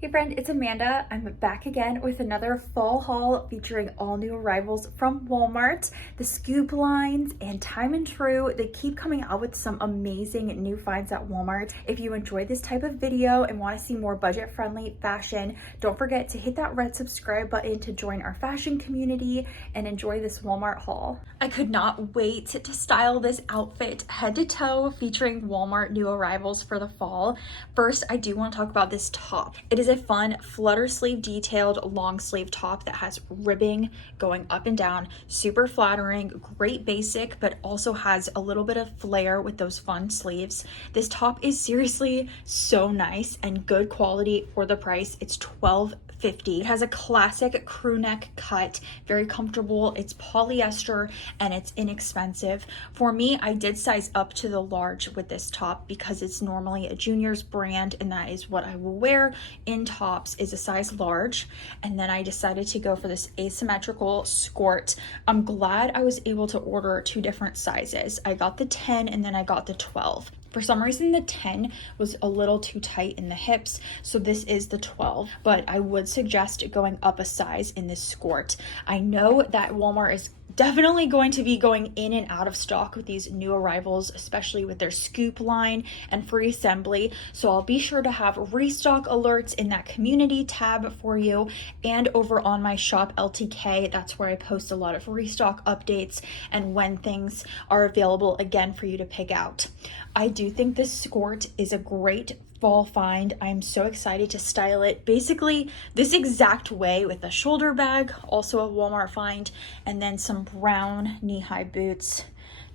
Hey friend, it's Amanda. I'm back again with another fall haul featuring all new arrivals from Walmart. The Scoop lines and Time and Tru, they keep coming out with some amazing new finds at Walmart. If you enjoy this type of video and want to see more budget-friendly fashion, don't forget to hit that red subscribe button to join our fashion community and enjoy this Walmart haul. I could not wait to style this outfit head to toe featuring Walmart new arrivals for the fall. First, I do want to talk about this top. It is a fun flutter sleeve detailed long sleeve top that has ribbing going up and down, super flattering, great basic, but also has a little bit of flair with those fun sleeves. This top is seriously so nice and good quality for the price. It's $12.50. It has a classic crew neck cut, very comfortable. It's polyester and it's inexpensive. For me, I did size up to the large with this top because it's normally a junior's brand and that is what I will wear in tops, is a size large. And then I decided to go for this asymmetrical skirt. I'm glad I was able to order two different sizes. I got the 10 and then I got the 12. For some reason, the 10 was a little too tight in the hips, so this is the 12, but I would suggest going up a size in this skirt. I know that Walmart is definitely going to be going in and out of stock with these new arrivals, especially with their Scoop line and free assembly. So I'll be sure to have restock alerts in that community tab for you, and over on my shop LTK, that's where I post a lot of restock updates and when things are available again for you to pick out. I do think this skirt is a great fall find. I'm so excited to style it basically this exact way with a shoulder bag, also a Walmart find, and then some brown knee-high boots.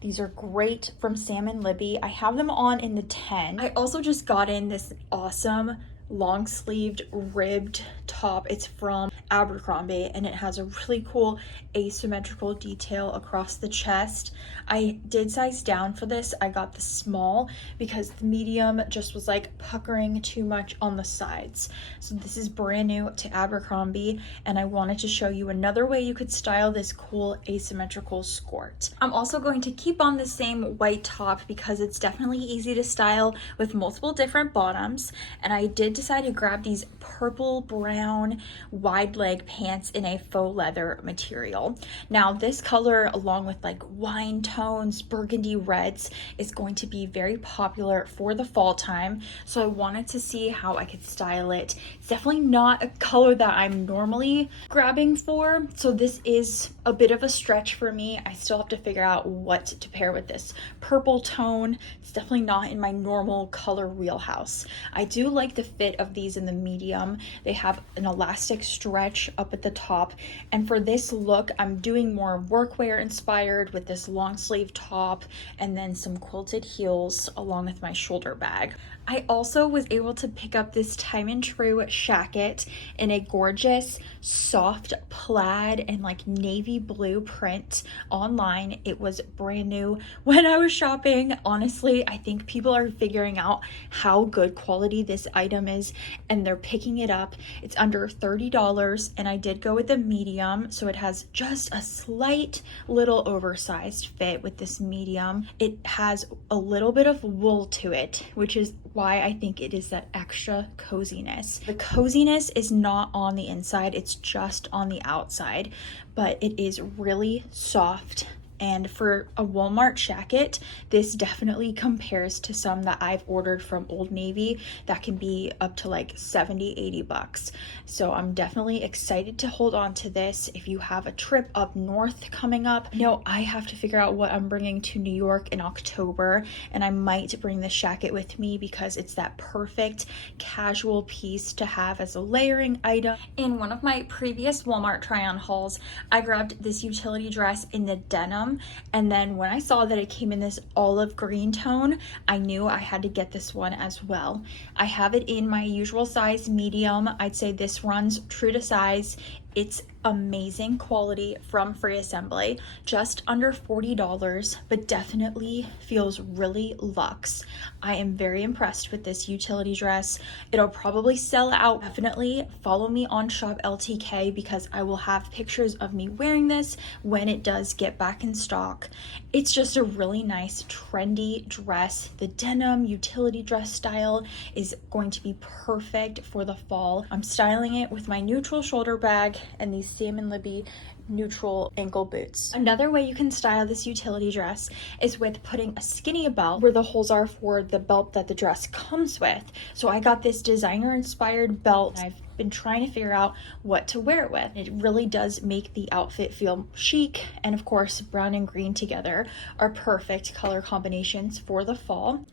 These are great from Sam and Libby. I have them on in the 10. I also just got in this awesome long sleeved ribbed top. It's from Abercrombie and it has a really cool asymmetrical detail across the chest. I did size down for this. I got the small because the medium just was like puckering too much on the sides. So this is brand new to Abercrombie and I wanted to show you another way you could style this cool asymmetrical skirt. I'm also going to keep on the same white top because it's definitely easy to style with multiple different bottoms, and I did decide to grab these purple brown wide leg pants in a faux leather material. Now this color, along with like wine tones, burgundy reds, is going to be very popular for the fall time, so I wanted to see how I could style it. It's definitely not a color that I'm normally grabbing for, so this is a bit of a stretch for me. I still have to figure out what to pair with this purple tone. It's definitely not in my normal color wheelhouse. I do like the fit of these in the medium. They have an elastic stretch up at the top, and for this look I'm doing more workwear inspired with this long sleeve top and then some quilted heels along with my shoulder bag. I also was able to pick up this Time and Tru shacket in a gorgeous soft plaid and like navy blue print online. It was brand new when I was shopping. Honestly, I think people are figuring out how good quality this item is and they're picking it up. It's under $30 and I did go with the medium, so it has just a slight little oversized fit with this medium. It has a little bit of wool to it, which is why I think it is that extra coziness. The coziness is not on the inside, it's just on the outside, but it is really soft. And for a Walmart jacket, this definitely compares to some that I've ordered from Old Navy that can be up to like 70, 80 bucks. So I'm definitely excited to hold on to this. If you have a trip up north coming up, I have to figure out what I'm bringing to New York in October, and I might bring this jacket with me because it's that perfect casual piece to have as a layering item. In one of my previous Walmart try-on hauls, I grabbed this utility dress in the denim, and then when I saw that it came in this olive green tone, I knew I had to get this one as well. I have it in my usual size medium. I'd say this runs true to size It's amazing quality from Free Assembly, just under $40, but definitely feels really luxe. I am very impressed with this utility dress. It'll probably sell out. Definitely follow me on Shop LTK because I will have pictures of me wearing this when it does get back in stock. It's just a really nice trendy dress. The denim utility dress style is going to be perfect for the fall. I'm styling it with my neutral shoulder bag and these Salmon Libby neutral ankle boots. Another way you can style this utility dress is with putting a skinny belt where the holes are for the belt that the dress comes with. So I got this designer inspired belt. I've been trying to figure out what to wear it with. It really does make the outfit feel chic, and of course brown and green together are perfect color combinations for the fall.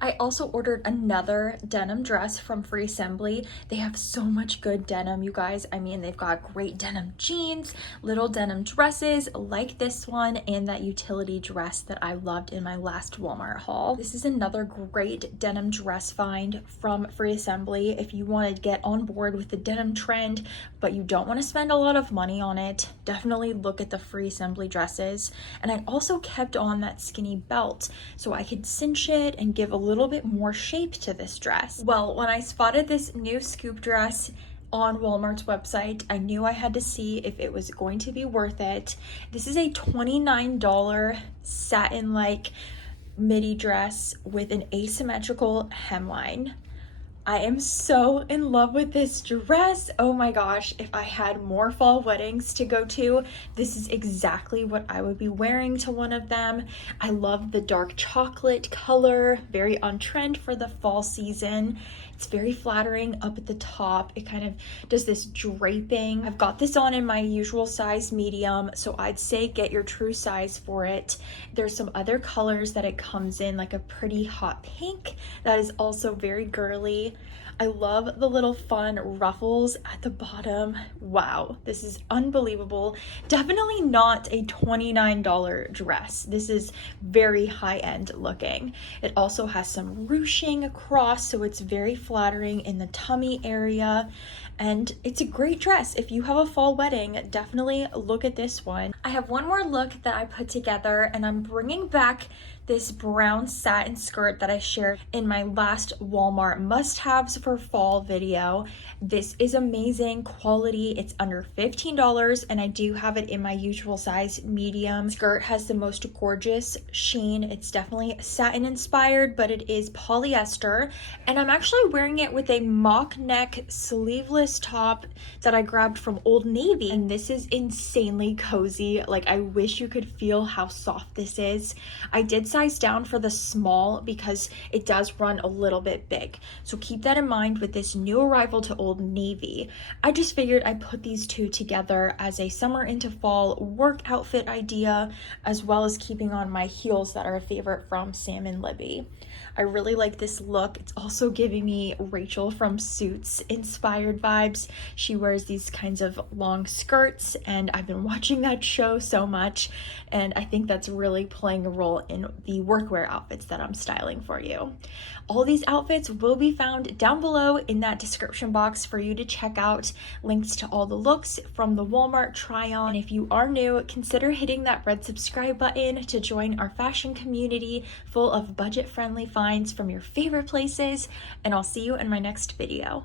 I also ordered another denim dress from Free Assembly. They have so much good denim, you guys. I mean, they've got great denim jeans, little denim dresses like this one, and that utility dress that I loved in my last Walmart haul. This is another great denim dress find from Free Assembly. If you want to get on board with the denim trend, but you don't want to spend a lot of money on it, definitely look at the Free Assembly dresses. And I also kept on that skinny belt so I could cinch it and give a little bit more shape to this dress. Well, when I spotted this new scoop dress on Walmart's website, I knew I had to see if it was going to be worth it. This is a $29 satin-like midi dress with an asymmetrical hemline. I am so in love with this dress. Oh my gosh, if I had more fall weddings to go to, this is exactly what I would be wearing to one of them. I love the dark chocolate color, very on trend for the fall season. It's very flattering up at the top. It kind of does this draping. I've got this on in my usual size medium, so I'd say get your true size for it. There's some other colors that it comes in, like a pretty hot pink that is also very girly. I love the little fun ruffles at the bottom. Wow, this is unbelievable. Definitely not a $29 dress. This is very high-end looking. It also has some ruching across, so it's very flattering in the tummy area. And it's a great dress. If you have a fall wedding, definitely look at this one. I have one more look that I put together, and I'm bringing back this brown satin skirt that I shared in my last Walmart must-haves for fall video. This is amazing quality. It's under $15, and I do have it in my usual size medium. Skirt has the most gorgeous sheen. It's definitely satin inspired, but it is polyester, and I'm actually wearing it with a mock neck sleeveless top that I grabbed from Old Navy, and this is insanely cozy. Like, I wish you could feel how soft this is. I did size down for the small because it does run a little bit big, so keep that in mind with this new arrival to Old Navy. I just figured I'd put these two together as a summer into fall work outfit idea, as well as keeping on my heels that are a favorite from Salmon Libby. I really like this look. It's also giving me Rachel from Suits inspired vibes. She wears these kinds of long skirts, and I've been watching that show so much, and I think that's really playing a role in the workwear outfits that I'm styling for you. All these outfits will be found down below in that description box for you to check out. Links to all the looks from the Walmart try-on. And if you are new, consider hitting that red subscribe button to join our fashion community full of budget-friendly finds from your favorite places, and I'll see you in my next video.